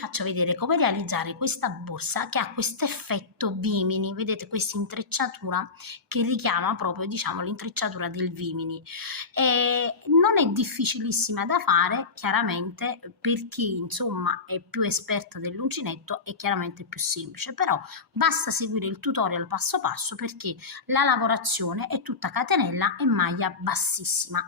faccio vedere come realizzare questa borsa che ha questo effetto Vimini, vedete questa intrecciatura che richiama proprio, diciamo, l'intrecciatura del Vimini. Non è difficilissima da fare, chiaramente per chi insomma è più esperta dell'uncinetto è chiaramente più semplice, però basta seguire il tutorial passo passo perché la lavorazione è tutta catenella e maglia bassissima.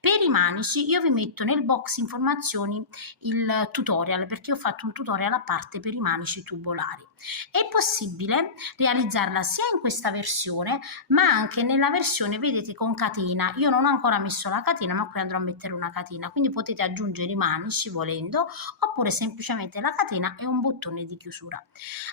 Per i manici io vi metto nel box informazioni il tutorial perché ho fatto un tutorial a parte per i manici tubolari. È possibile realizzarla sia in questa versione ma anche nella versione, vedete, con catena. Io non ho ancora messo la catena, ma qui andrò a mettere una catena, quindi potete aggiungere i manici volendo, oppure semplicemente la catena e un bottone di chiusura.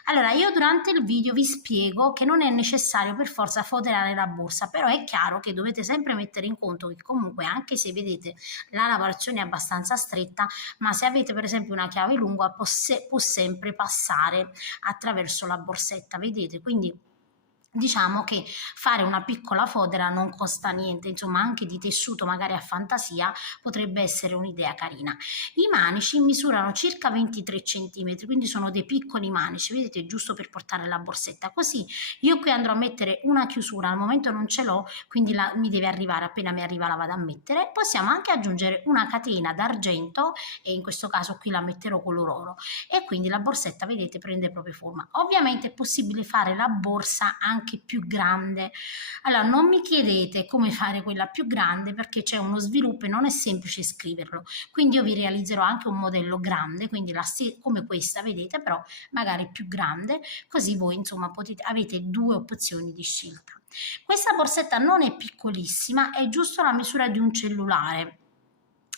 Allora, io durante il video vi spiego che non è necessario per forza foderare la borsa, però è chiaro che dovete sempre mettere in conto che comunque, anche se vedete la lavorazione è abbastanza stretta, ma se avete per esempio una chiave lunga può sempre passare attraverso la borsetta, vedete? Quindi diciamo che fare una piccola fodera non costa niente, insomma anche di tessuto magari a fantasia potrebbe essere un'idea carina. I manici misurano circa 23 cm, quindi sono dei piccoli manici, vedete, giusto per portare la borsetta. Così io qui andrò a mettere una chiusura, al momento non ce l'ho, quindi mi deve arrivare, appena mi arriva la vado a mettere. Possiamo anche aggiungere una catena d'argento e in questo caso qui la metterò color oro e quindi la borsetta, vedete, prende proprio forma. Ovviamente è possibile fare la borsa anche più grande. Allora non mi chiedete come fare quella più grande perché c'è uno sviluppo e non è semplice scriverlo, quindi io vi realizzerò anche un modello grande, quindi come questa, vedete, però magari più grande, così voi insomma avete due opzioni di scelta. Questa borsetta non è piccolissima, è giusto la misura di un cellulare,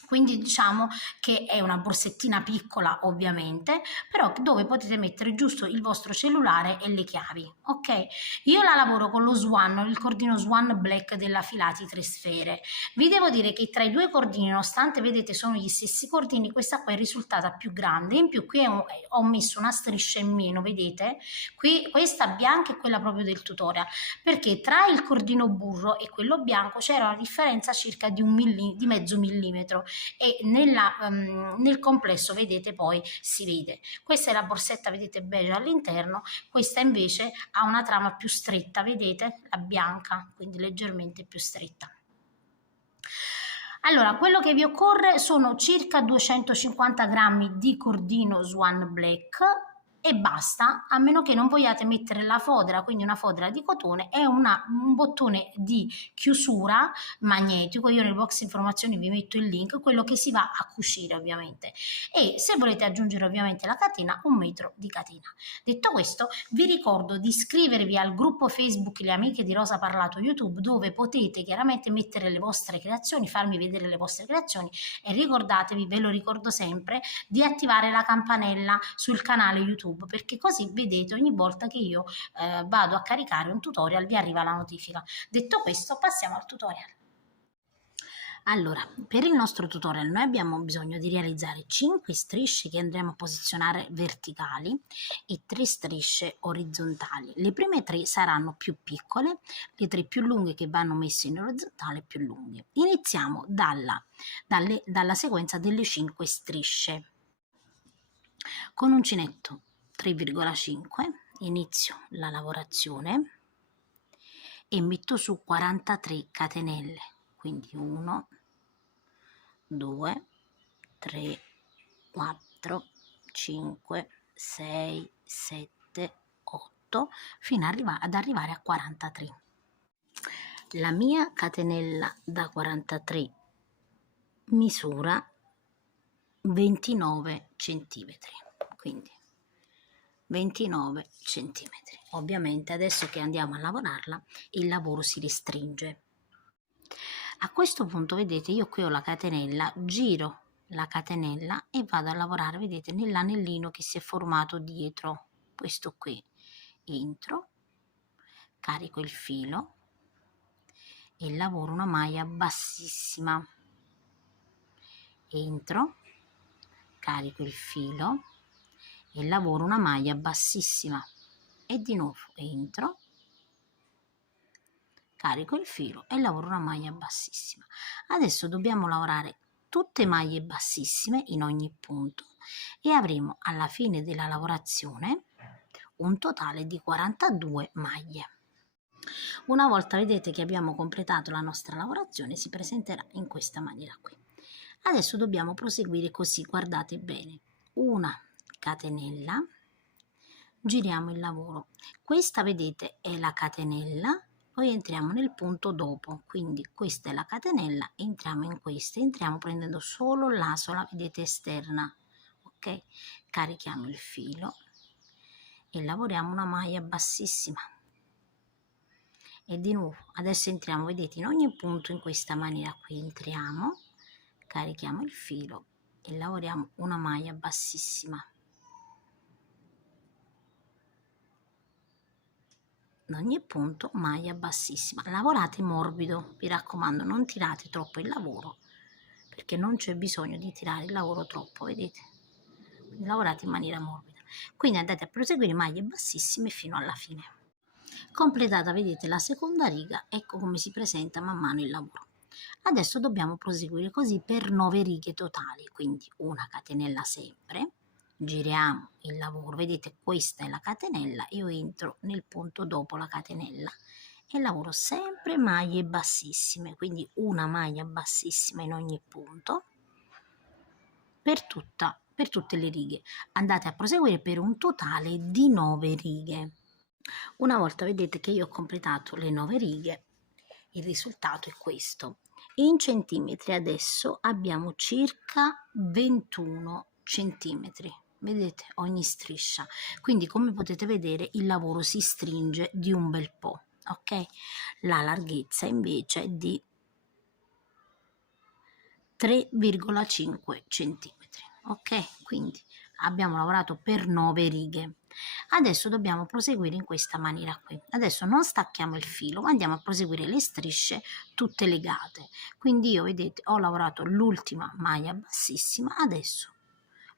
quindi diciamo che è una borsettina piccola ovviamente, però dove potete mettere giusto il vostro cellulare e le chiavi, ok? Io la lavoro con lo Swan, il cordino Swan Black della Filati 3 Sfere. Vi devo dire che tra i due cordini, nonostante vedete sono gli stessi cordini, questa qua è risultata più grande, in più qui ho messo una striscia in meno, vedete? Qui questa bianca è quella proprio del tutorial, perché tra il cordino burro e quello bianco c'era una differenza circa di mezzo millimetro e nel complesso vedete poi si vede. Questa è la borsetta, vedete, beige all'interno, questa invece ha una trama più stretta, vedete, la bianca, quindi leggermente più stretta. Allora, quello che vi occorre sono circa 250 grammi di cordino Swan Black e basta, a meno che non vogliate mettere la fodera, quindi una fodera di cotone e un bottone di chiusura magnetico. Io nel box informazioni vi metto il link, quello che si va a cucire ovviamente, e se volete aggiungere ovviamente la catena, 1 metro di catena. Detto questo, vi ricordo di iscrivervi al gruppo Facebook Le Amiche di Rosa Parlato YouTube, dove potete chiaramente mettere le vostre creazioni, farmi vedere le vostre creazioni, e ricordatevi, ve lo ricordo sempre, di attivare la campanella sul canale YouTube, perché così vedete ogni volta che io vado a caricare un tutorial vi arriva la notifica. Detto questo, passiamo al tutorial. Allora, per il nostro tutorial noi abbiamo bisogno di realizzare 5 strisce che andremo a posizionare verticali e 3 strisce orizzontali. Le prime 3 saranno più piccole, le 3 più lunghe che vanno messe in orizzontale più lunghe. Iniziamo dalla sequenza delle 5 strisce. Con uncinetto 3,5 inizio la lavorazione e metto su 43 catenelle, quindi 1, 2, 3, 4, 5, 6, 7, 8 fino ad arrivare a 43. La mia catenella da 43 misura 29 centimetri, quindi 29 centimetri. Ovviamente adesso che andiamo a lavorarla il lavoro si restringe. A questo punto vedete io qui ho la catenella, giro la catenella e vado a lavorare, vedete, nell'anellino che si è formato dietro, questo qui. Entro, carico il filo e lavoro una maglia bassissima. Entro, carico il filo e lavoro una maglia bassissima e di nuovo entro, carico il filo e lavoro una maglia bassissima. Adesso dobbiamo lavorare tutte maglie bassissime in ogni punto e avremo alla fine della lavorazione un totale di 42 maglie. Una volta vedete che abbiamo completato la nostra lavorazione, si presenterà in questa maniera qui. Adesso dobbiamo proseguire così, guardate bene, una catenella, giriamo il lavoro. Questa vedete è la catenella, poi entriamo nel punto dopo, quindi questa è la catenella, entriamo in questa, entriamo prendendo solo l'asola, vedete, esterna, ok? Carichiamo il filo e lavoriamo una maglia bassissima. E di nuovo adesso entriamo, vedete, in ogni punto in questa maniera qui, entriamo, carichiamo il filo e lavoriamo una maglia bassissima. In ogni punto maglia bassissima. Lavorate morbido, vi raccomando, non tirate troppo il lavoro, perché non c'è bisogno di tirare il lavoro troppo, vedete? Quindi lavorate in maniera morbida. Quindi andate a proseguire maglie bassissime fino alla fine. Completata, vedete, la seconda riga, ecco come si presenta man mano il lavoro. Adesso dobbiamo proseguire così per 9 righe totali, quindi una catenella sempre, giriamo il lavoro, vedete, questa è la catenella, io entro nel punto dopo la catenella e lavoro sempre maglie bassissime, quindi una maglia bassissima in ogni punto per tutte le righe. Andate a proseguire per un totale di 9 righe. Una volta vedete che io ho completato le 9 righe, il risultato è questo. In centimetri adesso abbiamo circa 21 centimetri, vedete, ogni striscia. Quindi come potete vedere il lavoro si stringe di un bel po', ok? La larghezza invece è di 3,5 centimetri, ok? Quindi abbiamo lavorato per 9 righe. Adesso dobbiamo proseguire in questa maniera qui. Adesso non stacchiamo il filo, ma andiamo a proseguire le strisce tutte legate. Quindi io, vedete, ho lavorato l'ultima maglia bassissima, adesso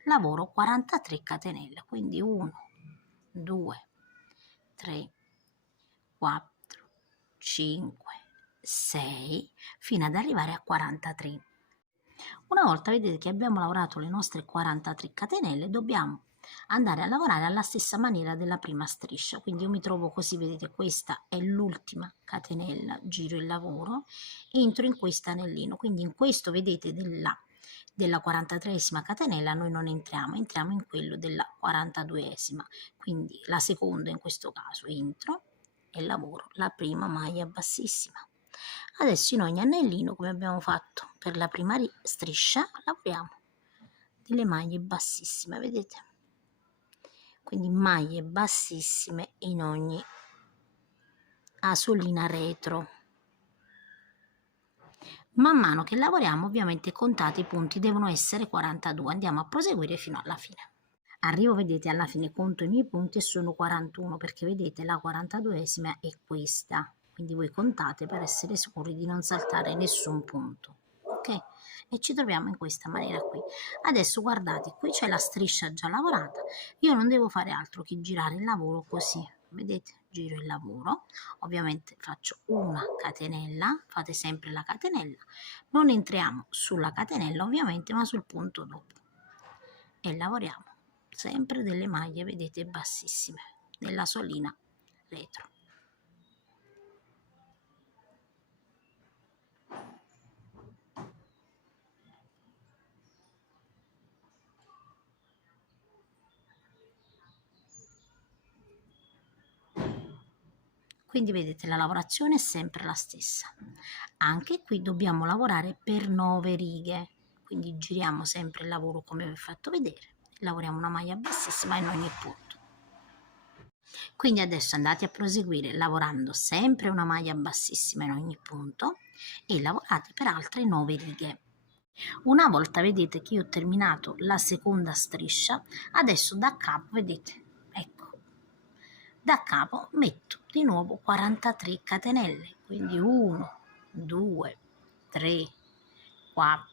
lavoro 43 catenelle, quindi 1, 2, 3, 4, 5, 6, fino ad arrivare a 43. Una volta vedete che abbiamo lavorato le nostre 43 catenelle, dobbiamo andare a lavorare alla stessa maniera della prima striscia. Quindi io mi trovo così, vedete, questa è l'ultima catenella, giro il lavoro, entro in questo anellino, quindi in questo, vedete, della 43esima catenella noi non entriamo, entriamo in quello della 42esima, quindi la seconda in questo caso, entro e lavoro la prima maglia bassissima. Adesso in ogni anellino, come abbiamo fatto per la prima striscia, lavoriamo delle maglie bassissime, vedete? Quindi maglie bassissime in ogni asolina retro. Man mano che lavoriamo, ovviamente contate, i punti devono essere 42, andiamo a proseguire fino alla fine. Arrivo, vedete, alla fine conto i miei punti e sono 41, perché vedete la 42esima è questa, quindi voi contate per essere sicuri di non saltare nessun punto, ok? E ci troviamo in questa maniera qui. Adesso guardate, qui c'è la striscia già lavorata, io non devo fare altro che girare il lavoro così, vedete? Giro il lavoro, ovviamente faccio una catenella, fate sempre la catenella, non entriamo sulla catenella ovviamente ma sul punto dopo e lavoriamo sempre delle maglie, vedete, bassissime nella solina retro. Quindi vedete la lavorazione è sempre la stessa. Anche qui dobbiamo lavorare per 9 righe, quindi giriamo sempre il lavoro come vi ho fatto vedere, lavoriamo una maglia bassissima in ogni punto. Quindi adesso andate a proseguire lavorando sempre una maglia bassissima in ogni punto e lavorate per altre 9 righe. Una volta vedete che io ho terminato la seconda striscia, adesso da capo, vedete, ecco, da capo metto di nuovo 43 catenelle, quindi 1, 2, 3, 4,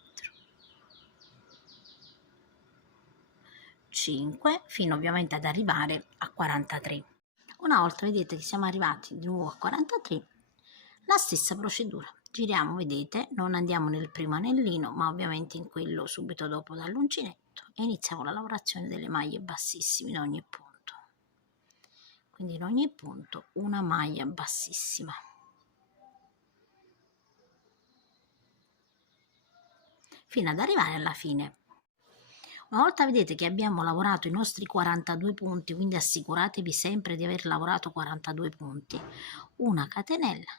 5, fino ovviamente ad arrivare a 43. Una volta vedete che siamo arrivati di nuovo a 43, la stessa procedura. Giriamo, vedete, non andiamo nel primo anellino, ma ovviamente in quello subito dopo dall'uncinetto perfetto, e iniziamo la lavorazione delle maglie bassissime in ogni punto. Quindi in ogni punto una maglia bassissima, fino ad arrivare alla fine. Una volta vedete che abbiamo lavorato i nostri 42 punti, quindi assicuratevi sempre di aver lavorato 42 punti, una catenella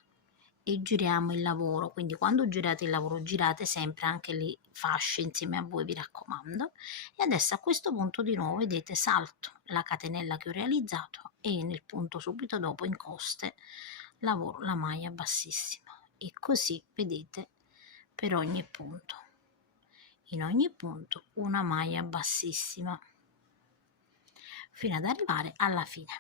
e giriamo il lavoro. Quindi quando girate il lavoro girate sempre anche le fasce insieme a voi, vi raccomando. E adesso a questo punto di nuovo vedete salto la catenella che ho realizzato e nel punto subito dopo in coste lavoro la maglia bassissima, e così vedete per ogni punto. In ogni punto una maglia bassissima fino ad arrivare alla fine.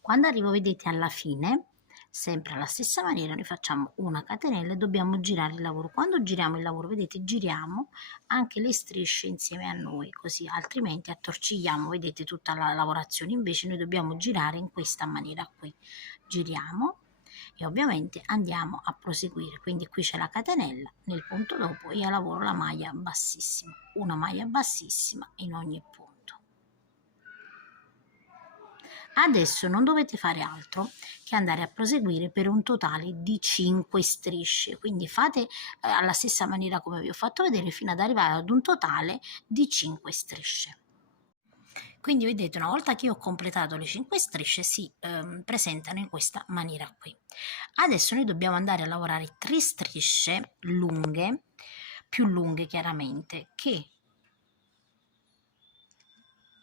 Quando arrivo vedete alla fine, sempre alla stessa maniera, noi facciamo una catenella e dobbiamo girare il lavoro. Quando giriamo il lavoro vedete giriamo anche le strisce insieme a noi, così altrimenti attorcigliamo vedete tutta la lavorazione. Invece noi dobbiamo girare in questa maniera qui, giriamo e ovviamente andiamo a proseguire. Quindi qui c'è la catenella, nel punto dopo io lavoro la maglia bassissima, una maglia bassissima in ogni punto. Adesso non dovete fare altro che andare a proseguire per un totale di 5 strisce, quindi fate alla stessa maniera come vi ho fatto vedere fino ad arrivare ad un totale di 5 strisce. Quindi vedete, una volta che ho completato le 5 strisce si presentano in questa maniera qui. Adesso noi dobbiamo andare a lavorare 3 strisce lunghe, più lunghe chiaramente, che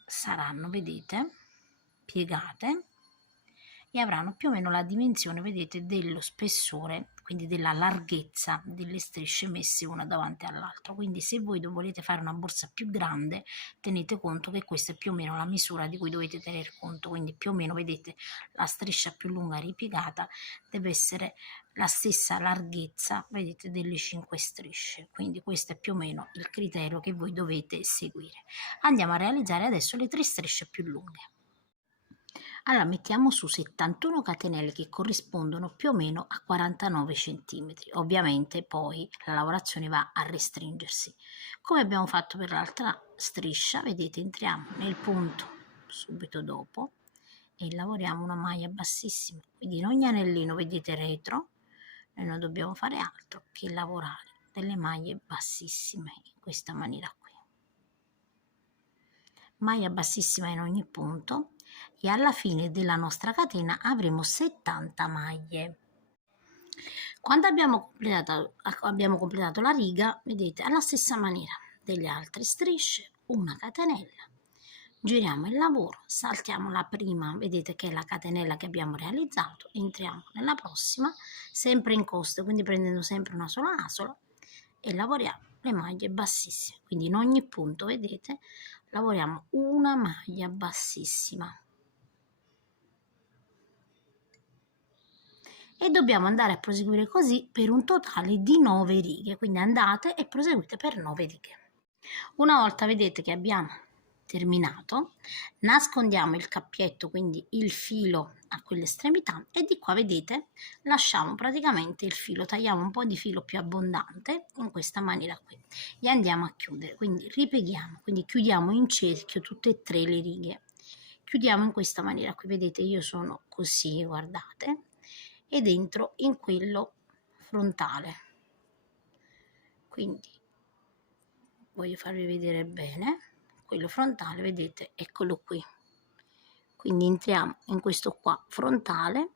saranno, vedete, piegate e avranno più o meno la dimensione, vedete, dello spessore, quindi della larghezza delle strisce messe una davanti all'altra. Quindi se voi volete fare una borsa più grande, tenete conto che questa è più o meno la misura di cui dovete tener conto. Quindi più o meno, vedete, la striscia più lunga ripiegata deve essere la stessa larghezza, vedete, delle 5 strisce. Quindi questo è più o meno il criterio che voi dovete seguire. Andiamo a realizzare adesso le 3 strisce più lunghe. Allora mettiamo su 71 catenelle che corrispondono più o meno a 49 cm. Ovviamente poi la lavorazione va a restringersi. Come abbiamo fatto per l'altra striscia, vedete, entriamo nel punto subito dopo e lavoriamo una maglia bassissima. Quindi in ogni anellino, vedete, retro, noi non dobbiamo fare altro che lavorare delle maglie bassissime in questa maniera qui. Maglia bassissima in ogni punto e alla fine della nostra catena avremo 70 maglie. Quando abbiamo completato la riga, vedete, alla stessa maniera delle altre strisce, una catenella, giriamo il lavoro, saltiamo la prima, vedete che è la catenella che abbiamo realizzato, entriamo nella prossima, sempre in coste, quindi prendendo sempre una sola asola e lavoriamo le maglie bassissime. Quindi in ogni punto, vedete, lavoriamo una maglia bassissima. E dobbiamo andare a proseguire così per un totale di 9 righe, quindi andate e proseguite per 9 righe. Una volta vedete che abbiamo terminato, nascondiamo il cappietto, quindi il filo a quell'estremità, e di qua vedete lasciamo praticamente il filo, tagliamo un po' di filo più abbondante in questa maniera qui e andiamo a chiudere. Quindi ripieghiamo, quindi chiudiamo in cerchio tutte e 3 le righe, chiudiamo in questa maniera qui, vedete io sono così, guardate, ed entro in quello frontale. Quindi voglio farvi vedere bene quello frontale, vedete, eccolo qui. Quindi entriamo in questo qua frontale,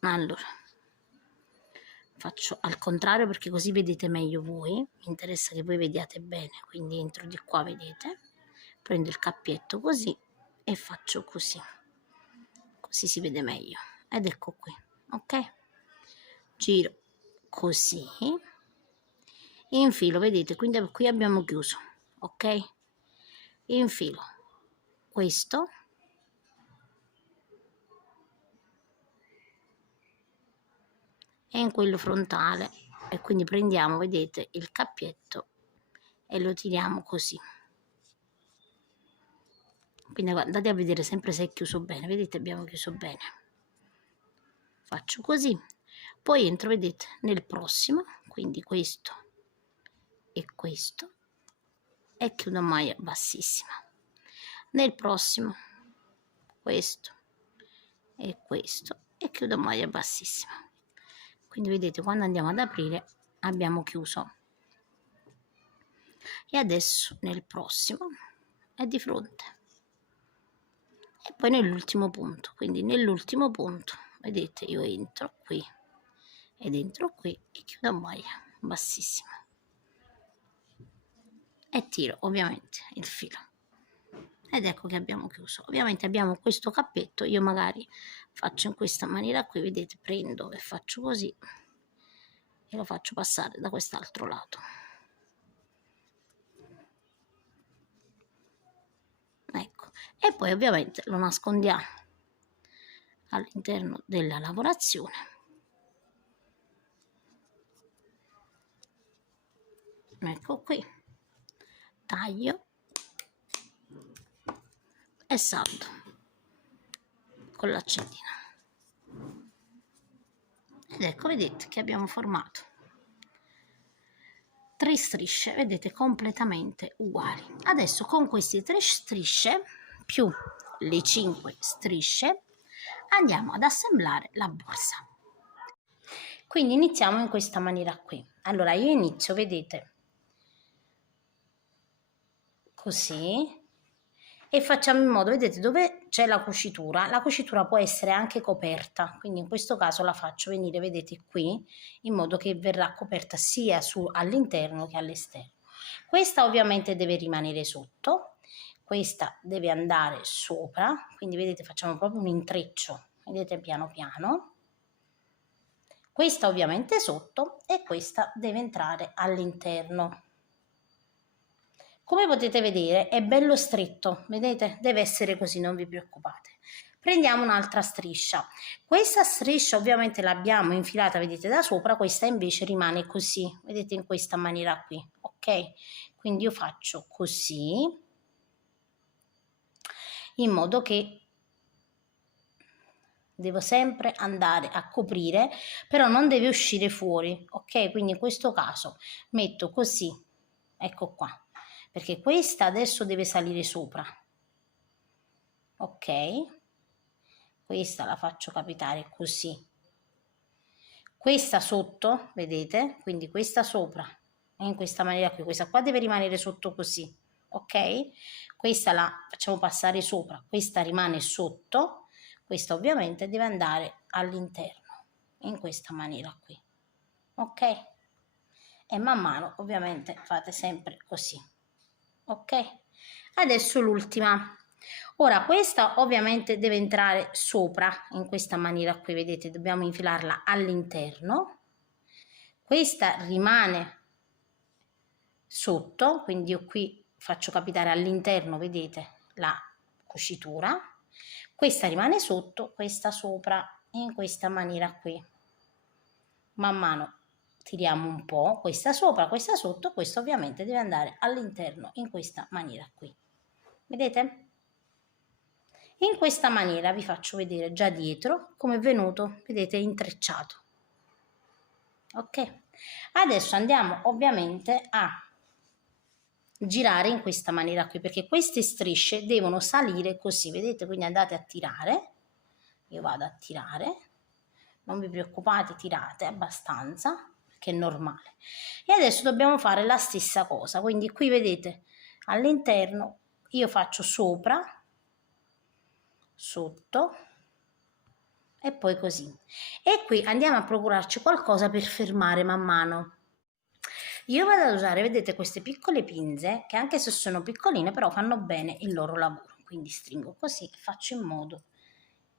allora faccio al contrario perché così vedete meglio voi, mi interessa che voi vediate bene, quindi entro di qua, vedete, prendo il cappietto così e faccio così si vede meglio, ed ecco qui, ok, giro così, infilo, vedete, quindi qui abbiamo chiuso, ok, infilo questo e in quello frontale, e quindi prendiamo, vedete, il cappietto e lo tiriamo così, quindi andate a vedere sempre se è chiuso bene, vedete abbiamo chiuso bene, faccio così, poi entro, vedete, nel prossimo, quindi questo e chiudo a maglia bassissima, nel prossimo questo e chiudo a maglia bassissima, quindi vedete quando andiamo ad aprire abbiamo chiuso. E adesso nel prossimo è di fronte e poi nell'ultimo punto, quindi nell'ultimo punto vedete io entro qui ed entro qui e chiudo a maglia bassissima e tiro ovviamente il filo ed ecco che abbiamo chiuso. Ovviamente abbiamo questo cappetto, io magari faccio in questa maniera qui, vedete, prendo e faccio così e lo faccio passare da quest'altro lato. Ecco, e poi ovviamente lo nascondiamo all'interno della lavorazione. Ecco qui, taglio e saldo con l'accendino. Ed ecco, vedete che abbiamo formato 3 strisce, vedete, completamente uguali. Adesso con queste 3 strisce più le 5 strisce andiamo ad assemblare la borsa. Quindi iniziamo in questa maniera qui. Allora io inizio, vedete, così e facciamo in modo, vedete, dove c'è la cucitura può essere anche coperta, quindi in questo caso la faccio venire, vedete, qui, in modo che verrà coperta sia all'interno che all'esterno. Questa ovviamente deve rimanere sotto, questa deve andare sopra, quindi vedete facciamo proprio un intreccio, vedete, piano piano. Questa ovviamente sotto e questa deve entrare all'interno. Come potete vedere è bello stretto, vedete? Deve essere così, non vi preoccupate. Prendiamo un'altra striscia. Questa striscia ovviamente l'abbiamo infilata, vedete, da sopra, questa invece rimane così, vedete, in questa maniera qui, ok? Quindi io faccio così, in modo che devo sempre andare a coprire, però non deve uscire fuori, ok? Quindi in questo caso metto così, ecco qua, perché questa adesso deve salire sopra, ok? Questa la faccio capitare così, questa sotto, vedete? Quindi questa sopra, in questa maniera qui, questa qua deve rimanere sotto così, ok? Questa la facciamo passare sopra, questa rimane sotto, questa ovviamente deve andare all'interno, in questa maniera qui, ok? E man mano ovviamente fate sempre così, ok? Adesso l'ultima. Ora questa ovviamente deve entrare sopra, in questa maniera qui, vedete, dobbiamo infilarla all'interno, questa rimane sotto, quindi io qui faccio capitare all'interno, vedete, la cucitura, questa rimane sotto, questa sopra, in questa maniera qui. Man mano tiriamo un po', questa sopra, questa sotto, questo ovviamente deve andare all'interno in questa maniera qui. Vedete? In questa maniera vi faccio vedere già dietro come è venuto, vedete, intrecciato. Ok? Adesso andiamo ovviamente a girare in questa maniera qui, perché queste strisce devono salire così, vedete? Quindi andate a tirare, io vado a tirare, non vi preoccupate, tirate abbastanza, perché è normale. E adesso dobbiamo fare la stessa cosa, quindi qui vedete all'interno io faccio sopra, sotto e poi così. E qui andiamo a procurarci qualcosa per fermare man mano. Io vado ad usare, vedete, queste piccole pinze che anche se sono piccoline però fanno bene il loro lavoro, quindi stringo così e faccio in modo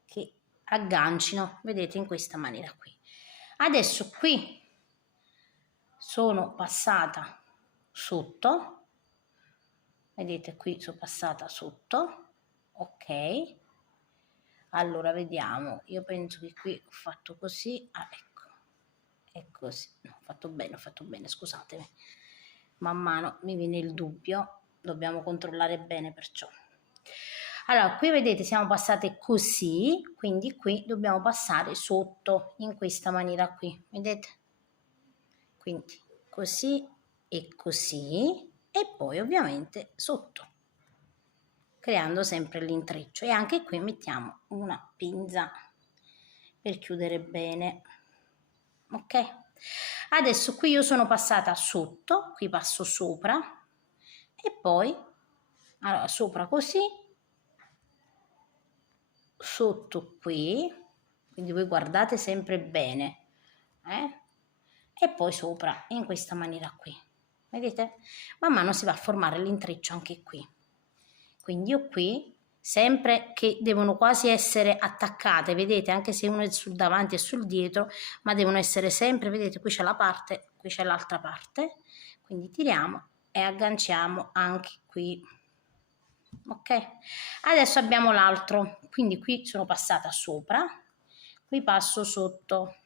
che aggancino, vedete, in questa maniera qui. Adesso qui sono passata sotto, vedete, qui sono passata sotto, ok? Allora vediamo, io penso che qui ho fatto così, ecco, è così, no, ho fatto bene, scusatemi, man mano mi viene il dubbio, dobbiamo controllare bene perciò. Allora, qui vedete siamo passate così, quindi qui dobbiamo passare sotto in questa maniera qui, vedete? Quindi così e così, e poi ovviamente sotto, creando sempre l'intreccio. E anche qui mettiamo una pinza per chiudere bene, ok? Adesso qui io sono passata sotto, qui passo sopra e poi allora sopra così, sotto qui, quindi voi guardate sempre bene, e poi sopra in questa maniera qui, vedete? Man mano si va a formare l'intreccio anche qui, quindi io qui sempre che devono quasi essere attaccate, vedete, anche se uno è sul davanti e sul dietro, ma devono essere sempre, vedete, qui c'è la parte, qui c'è l'altra parte, quindi tiriamo e agganciamo anche qui, ok? Adesso abbiamo l'altro, quindi qui sono passata sopra, qui passo sotto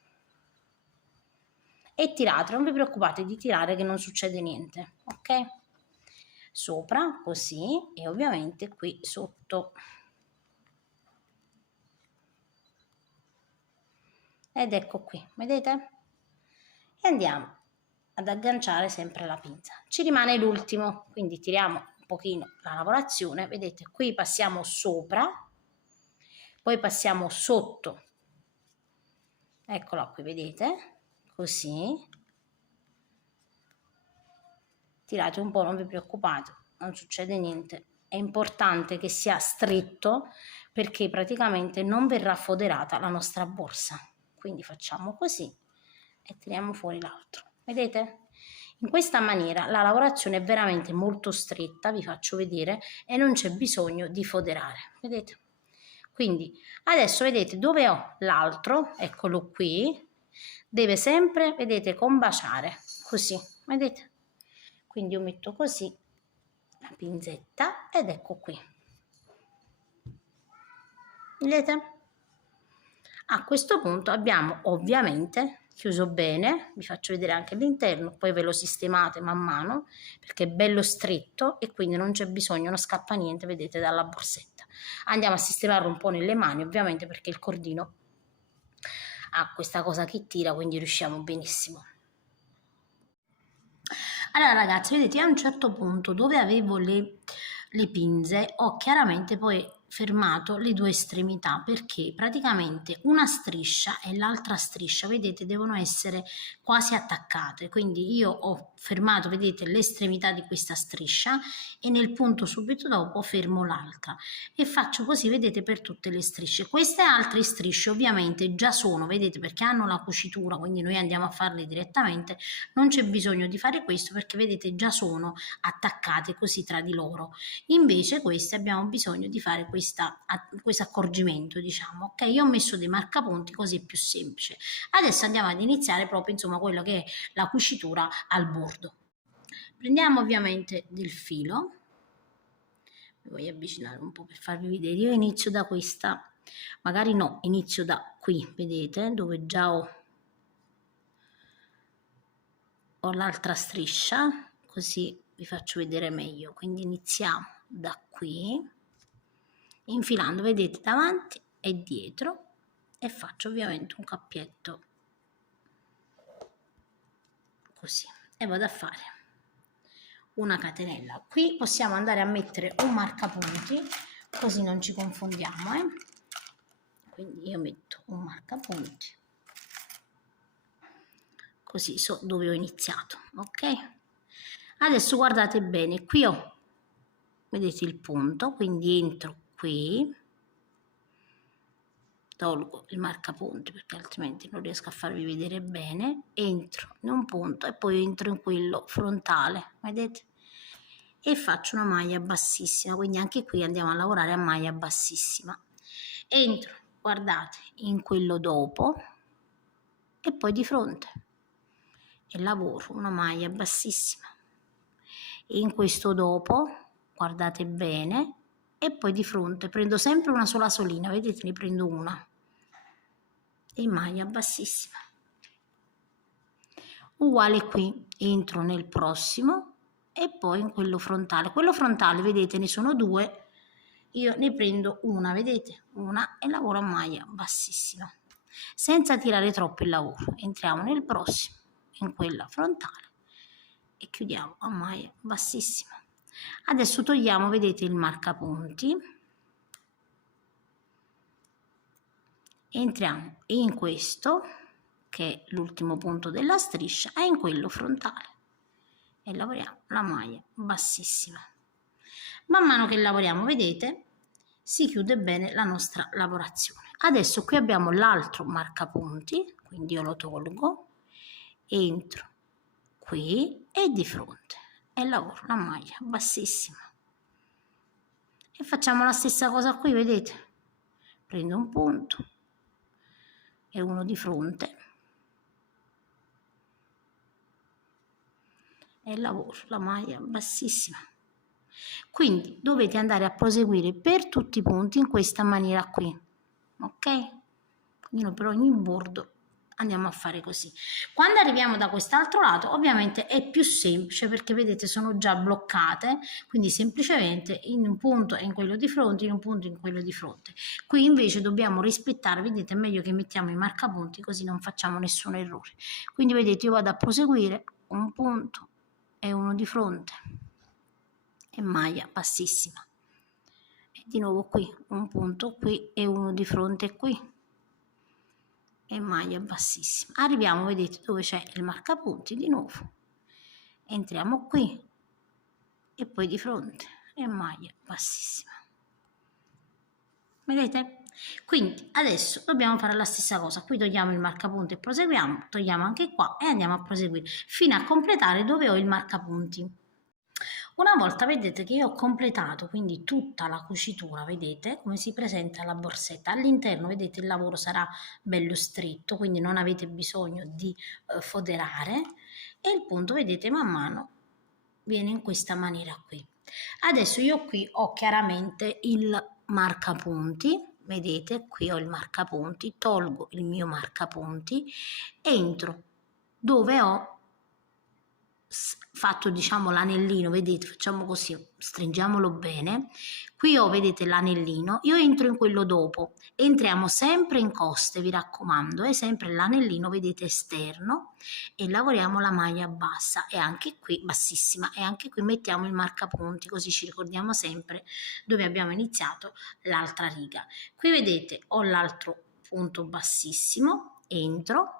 e tirate, non vi preoccupate di tirare che non succede niente, ok? Sopra così e ovviamente qui sotto, ed ecco qui, vedete? E andiamo ad agganciare sempre la pinza. Ci rimane l'ultimo, quindi tiriamo un pochino la lavorazione, vedete, qui passiamo sopra, poi passiamo sotto, eccola qui, vedete, così, tirate un po', non vi preoccupate, non succede niente, è importante che sia stretto perché praticamente non verrà foderata la nostra borsa, quindi facciamo così e tiriamo fuori l'altro, vedete? In questa maniera la lavorazione è veramente molto stretta, vi faccio vedere, e non c'è bisogno di foderare, vedete? Quindi adesso vedete dove ho l'altro, eccolo qui, deve sempre, vedete, combaciare, così, vedete? Quindi io metto così la pinzetta ed ecco qui, vedete? A questo punto abbiamo ovviamente chiuso bene, vi faccio vedere anche l'interno, poi ve lo sistemate man mano perché è bello stretto e quindi non c'è bisogno, non scappa niente, vedete, dalla borsetta. Andiamo a sistemarlo un po' nelle mani ovviamente perché il cordino ha questa cosa che tira, quindi riusciamo benissimo. Allora ragazzi, vedete, io a un certo punto dove avevo le pinze ho chiaramente poi fermato le due estremità perché praticamente una striscia e l'altra striscia, vedete, devono essere quasi attaccate. Quindi io ho fermato, vedete, l'estremità di questa striscia e nel punto subito dopo fermo l'altra e faccio così, vedete, per tutte le strisce. Queste altre strisce ovviamente già sono, vedete, perché hanno la cucitura, quindi noi andiamo a farle direttamente, non c'è bisogno di fare questo perché vedete già sono attaccate così tra di loro. Invece queste abbiamo bisogno di fare questo accorgimento, diciamo, ok? Io ho messo dei marcapunti così è più semplice. Adesso andiamo ad iniziare proprio insomma quello che è la cucitura al bordo. Prendiamo ovviamente del filo, mi voglio avvicinare un po' per farvi vedere, io inizio da questa, magari no, inizio da qui, vedete, dove già ho l'altra striscia, così vi faccio vedere meglio. Quindi iniziamo da qui, infilando, vedete, davanti e dietro, e faccio ovviamente un cappietto così e vado a fare una catenella. Qui possiamo andare a mettere un marcapunti così non ci confondiamo, quindi io metto un marcapunti così so dove ho iniziato, ok? Adesso guardate bene, qui ho, vedete il punto, quindi entro qui, tolgo il marcapunti perché altrimenti non riesco a farvi vedere bene, entro in un punto e poi entro in quello frontale, vedete? E faccio una maglia bassissima, quindi anche qui andiamo a lavorare a maglia bassissima. Entro, guardate, in quello dopo e poi di fronte e lavoro una maglia bassissima. In questo dopo, guardate bene, e poi di fronte prendo sempre una sola solina, vedete, ne prendo una e maglia bassissima. Uguale qui, entro nel prossimo e poi in quello frontale, vedete, ne sono due io ne prendo una, vedete, una, e lavoro a maglia bassissima senza tirare troppo il lavoro. Entriamo nel prossimo, in quella frontale, e chiudiamo a maglia bassissima. Adesso togliamo, vedete, il marcapunti, entriamo in questo che è l'ultimo punto della striscia e in quello frontale e lavoriamo la maglia bassissima. Man mano che lavoriamo, vedete, si chiude bene la nostra lavorazione. Adesso qui abbiamo l'altro marcapunti, quindi io lo tolgo, entro qui e di fronte e lavoro la maglia bassissima. E facciamo la stessa cosa qui, vedete? Prendo un punto e uno di fronte e lavoro la maglia bassissima. Quindi dovete andare a proseguire per tutti i punti in questa maniera qui, ok? Quindi noi per ogni bordo andiamo a fare così. Quando arriviamo da quest'altro lato ovviamente è più semplice perché vedete sono già bloccate, quindi semplicemente in un punto e in quello di fronte, in un punto e in quello di fronte. Qui invece dobbiamo rispettare, vedete, è meglio che mettiamo i marcapunti così non facciamo nessun errore. Quindi vedete io vado a proseguire un punto e uno di fronte e maglia bassissima e di nuovo qui un punto qui e uno di fronte qui e maglia bassissima. Arriviamo, vedete, dove c'è il marcapunti, di nuovo entriamo qui e poi di fronte e maglia bassissima, vedete? Quindi adesso dobbiamo fare la stessa cosa, qui togliamo il marcapunti e proseguiamo, togliamo anche qua e andiamo a proseguire fino a completare dove ho il marcapunti. Una volta vedete che io ho completato quindi tutta la cucitura, vedete come si presenta la borsetta, all'interno vedete il lavoro sarà bello stretto, quindi non avete bisogno di foderare e il punto vedete man mano viene in questa maniera qui. Adesso io qui ho chiaramente il marcapunti, vedete qui ho il marcapunti, tolgo il mio marcapunti, entro dove ho fatto diciamo l'anellino, vedete, facciamo così, stringiamolo bene, qui ho, vedete, l'anellino, io entro in quello dopo, entriamo sempre in coste, vi raccomando, è sempre l'anellino, vedete, esterno e lavoriamo la maglia bassa e anche qui bassissima e anche qui mettiamo il marcapunti così ci ricordiamo sempre dove abbiamo iniziato l'altra riga. Qui vedete ho l'altro punto bassissimo, entro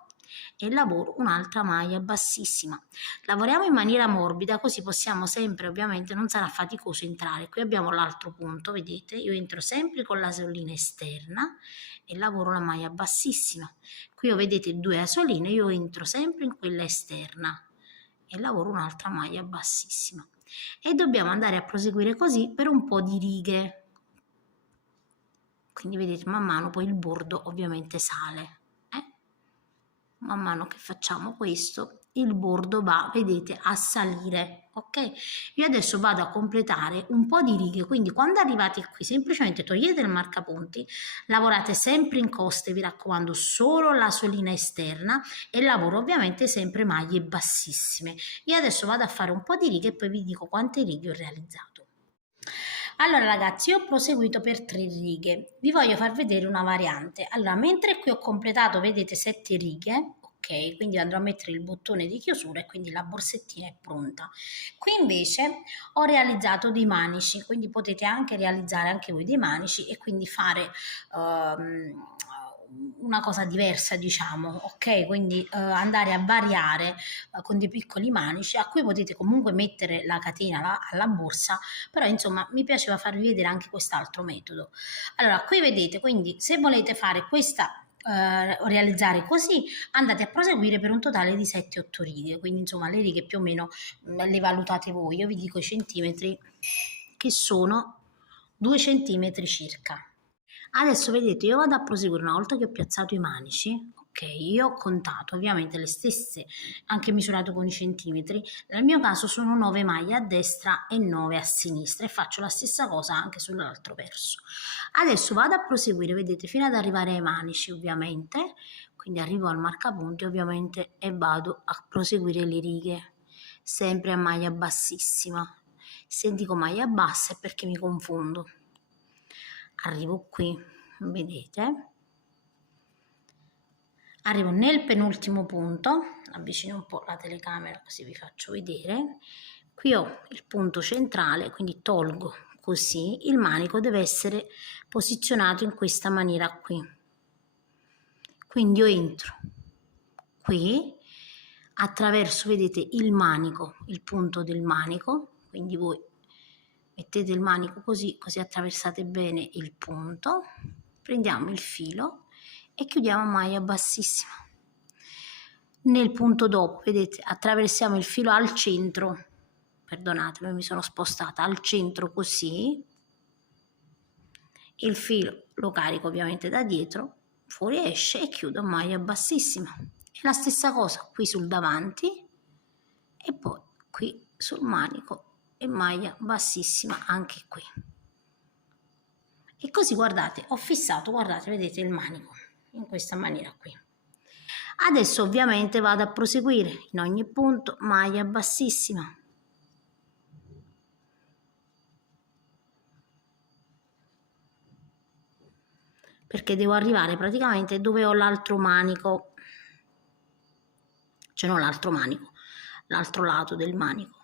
e lavoro un'altra maglia bassissima. Lavoriamo in maniera morbida così possiamo sempre, ovviamente non sarà faticoso entrare. Qui abbiamo l'altro punto, vedete, io entro sempre con la solina esterna e lavoro la maglia bassissima. Qui ho, vedete, due asoline, io entro sempre in quella esterna e lavoro un'altra maglia bassissima e dobbiamo andare a proseguire così per un po' di righe, quindi vedete man mano poi il bordo ovviamente sale. Man mano che facciamo questo il bordo va, vedete, a salire, ok? Io adesso vado a completare un po' di righe, quindi quando arrivate qui semplicemente togliete il marcapunti, lavorate sempre in coste, vi raccomando, solo la solina esterna e lavoro ovviamente sempre maglie bassissime. Io adesso vado a fare un po' di righe e poi vi dico quante righe ho realizzato. Allora ragazzi, io ho proseguito per 3 righe, vi voglio far vedere una variante. Allora, mentre qui ho completato, vedete, 7 righe, ok, quindi andrò a mettere il bottone di chiusura e quindi la borsettina è pronta. Qui invece ho realizzato dei manici, quindi potete anche realizzare anche voi dei manici e quindi fare una cosa diversa, diciamo, ok? Quindi andare a variare con dei piccoli manici a cui potete comunque mettere la catena alla borsa, però insomma mi piaceva farvi vedere anche quest'altro metodo. Allora, qui vedete, quindi se volete fare questa realizzare così andate a proseguire per un totale di 7-8 righe, quindi insomma le righe più o meno le valutate voi, io vi dico i centimetri che sono 2 centimetri circa. Adesso vedete io vado a proseguire una volta che ho piazzato i manici, ok, io ho contato ovviamente le stesse, anche misurato con i centimetri, nel mio caso sono 9 maglie a destra e 9 a sinistra e faccio la stessa cosa anche sull'altro verso. Adesso vado a proseguire, vedete, fino ad arrivare ai manici ovviamente, quindi arrivo al marcapunti ovviamente e vado a proseguire le righe, sempre a maglia bassissima. Se dico maglia bassa è perché mi confondo. arrivo qui, vedete, arrivo nel penultimo punto, avvicino un po' la telecamera così vi faccio vedere. Qui ho il punto centrale, quindi tolgo così, il manico deve essere posizionato in questa maniera qui. Quindi io entro qui, attraverso, vedete, il manico, il punto del manico, quindi voi mettete il manico così, così attraversate bene il punto, prendiamo il filo e chiudiamo a maglia bassissima. Nel punto dopo, vedete, attraversiamo il filo al centro, perdonatemi, mi sono spostata al centro così, il filo lo carico ovviamente da dietro, fuori esce e chiudo a maglia bassissima. E la stessa cosa qui sul davanti e poi qui sul manico e maglia bassissima anche qui. E così guardate, ho fissato, guardate, vedete il manico in questa maniera qui. Adesso ovviamente vado a proseguire in ogni punto maglia bassissima. Perché devo arrivare praticamente dove ho l'altro manico, cioè non l'altro manico, l'altro lato del manico.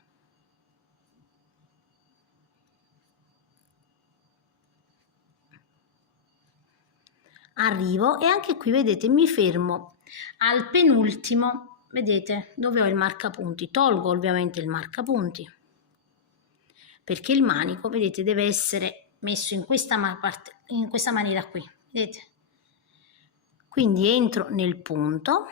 Arrivo e anche qui vedete mi fermo al penultimo, vedete dove ho il marcapunti, tolgo ovviamente il marcapunti perché il manico, vedete, deve essere messo in questa maniera qui, vedete? Quindi entro nel punto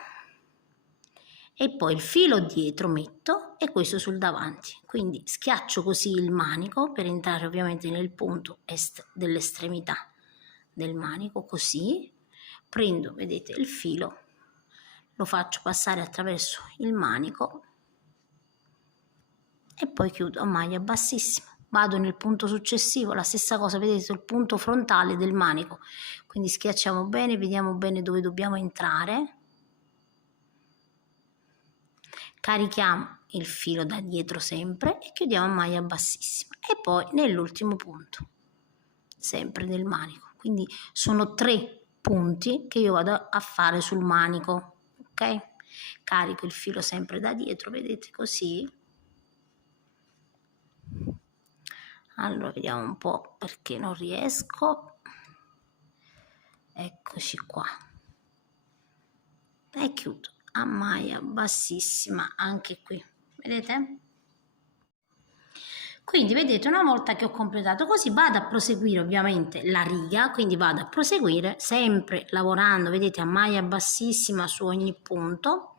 e poi il filo dietro metto e questo sul davanti, quindi schiaccio così il manico per entrare ovviamente nel punto dell'estremità del manico, così prendo, vedete, il filo, lo faccio passare attraverso il manico e poi chiudo a maglia bassissima. Vado nel punto successivo, la stessa cosa, vedete, sul punto frontale del manico, quindi schiacciamo bene, vediamo bene dove dobbiamo entrare, carichiamo il filo da dietro sempre e chiudiamo a maglia bassissima e poi nell'ultimo punto sempre del manico. Quindi sono 3 punti che io vado a fare sul manico, ok? Carico il filo sempre da dietro, vedete, così. Allora vediamo un po' perché non riesco, eccoci qua e chiudo a maglia bassissima anche qui, vedete? Quindi vedete, una volta che ho completato così vado a proseguire ovviamente la riga, quindi vado a proseguire sempre lavorando, vedete, a maglia bassissima su ogni punto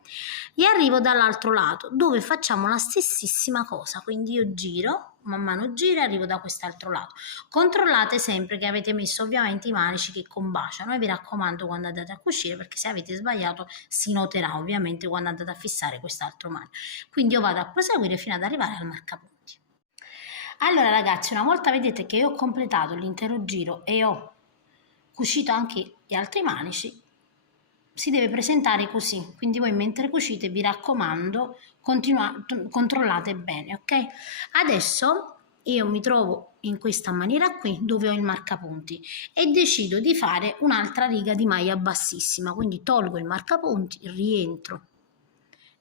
e arrivo dall'altro lato dove facciamo la stessissima cosa, quindi io giro, man mano giro e arrivo da quest'altro lato. Controllate sempre che avete messo ovviamente i manici che combaciano e vi raccomando quando andate a cucire, perché se avete sbagliato si noterà ovviamente quando andate a fissare quest'altro manico. Quindi io vado a proseguire fino ad arrivare al marcapunti. Allora ragazzi, una volta vedete che ho completato l'intero giro e ho cucito anche gli altri manici, si deve presentare così, quindi voi mentre cucite vi raccomando controllate bene, ok? Adesso io mi trovo in questa maniera qui dove ho il marcapunti e decido di fare un'altra riga di maglia bassissima, quindi tolgo il marcapunti, rientro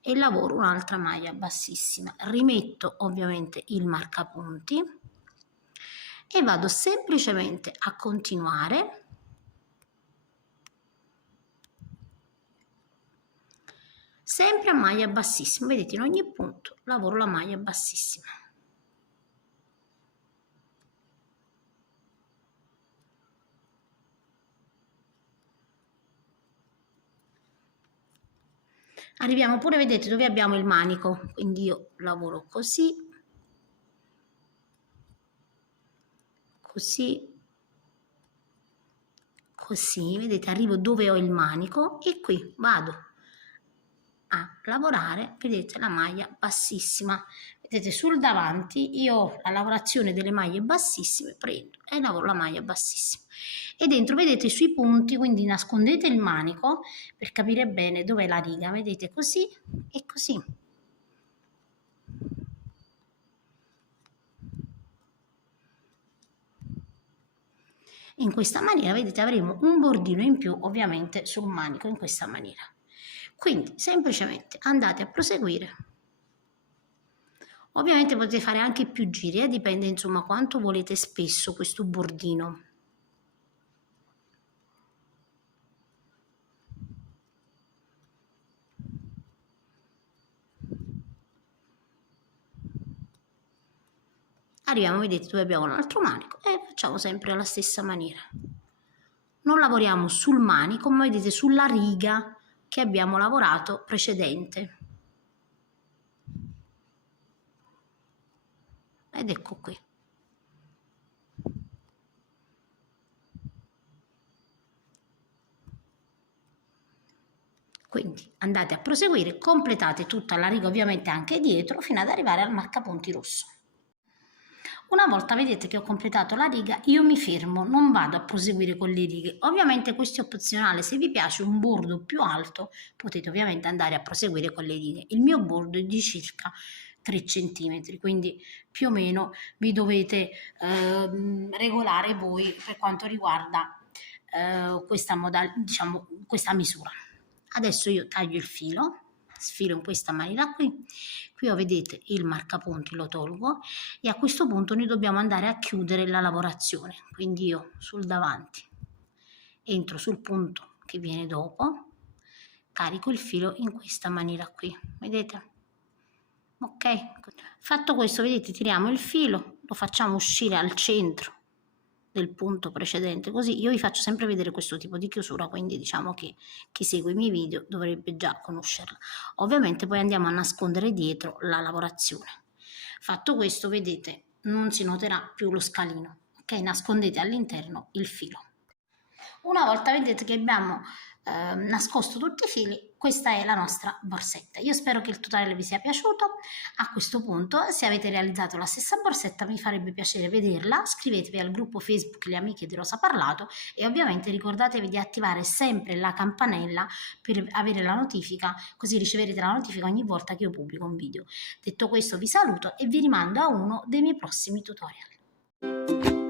e lavoro un'altra maglia bassissima, rimetto ovviamente il marcapunti e vado semplicemente a continuare sempre a maglia bassissima, vedete, in ogni punto lavoro la maglia bassissima. Arriviamo pure, vedete, dove abbiamo il manico, quindi io lavoro così, così, così, vedete, arrivo dove ho il manico e qui vado a lavorare, vedete, la maglia bassissima. Vedete, sul davanti io ho la lavorazione delle maglie bassissime, prendo e lavoro la maglia bassissima. E dentro vedete sui punti, quindi nascondete il manico per capire bene dov'è la riga, vedete, così e così. In questa maniera, vedete, avremo un bordino in più ovviamente sul manico in questa maniera. Quindi semplicemente andate a proseguire. Ovviamente potete fare anche più giri, dipende insomma quanto volete spesso questo bordino. Arriviamo, vedete, dove abbiamo un altro manico e facciamo sempre alla stessa maniera. Non lavoriamo sul manico, ma vedete sulla riga che abbiamo lavorato precedente. Ed ecco qui. Quindi andate a proseguire, completate tutta la riga ovviamente anche dietro fino ad arrivare al marcapunti rosso. Una volta vedete che ho completato la riga, io mi fermo, non vado a proseguire con le righe. Ovviamente questo è opzionale, se vi piace un bordo più alto potete ovviamente andare a proseguire con le righe. Il mio bordo è di circa 3 cm, quindi più o meno vi dovete regolare voi per quanto riguarda questa misura. Adesso io taglio il filo, sfilo in questa maniera qui, vedete il marcapunti, lo tolgo e a questo punto noi dobbiamo andare a chiudere la lavorazione, quindi io sul davanti entro sul punto che viene dopo, carico il filo in questa maniera qui, vedete? Ok, fatto questo, vedete, tiriamo il filo, lo facciamo uscire al centro del punto precedente, così io vi faccio sempre vedere questo tipo di chiusura, quindi diciamo che chi segue i miei video dovrebbe già conoscerla. Ovviamente poi andiamo a nascondere dietro la lavorazione. Fatto questo, vedete, non si noterà più lo scalino, ok? Nascondete all'interno il filo. Una volta vedete che abbiamo nascosto tutti i fili, questa è la nostra borsetta. Io spero che il tutorial vi sia piaciuto. A questo punto, se avete realizzato la stessa borsetta, mi farebbe piacere vederla. Iscrivetevi al gruppo Facebook Le Amiche di Rosa Parlato e ovviamente ricordatevi di attivare sempre la campanella per avere la notifica, così riceverete la notifica ogni volta che io pubblico un video. Detto questo, vi saluto e vi rimando a uno dei miei prossimi tutorial.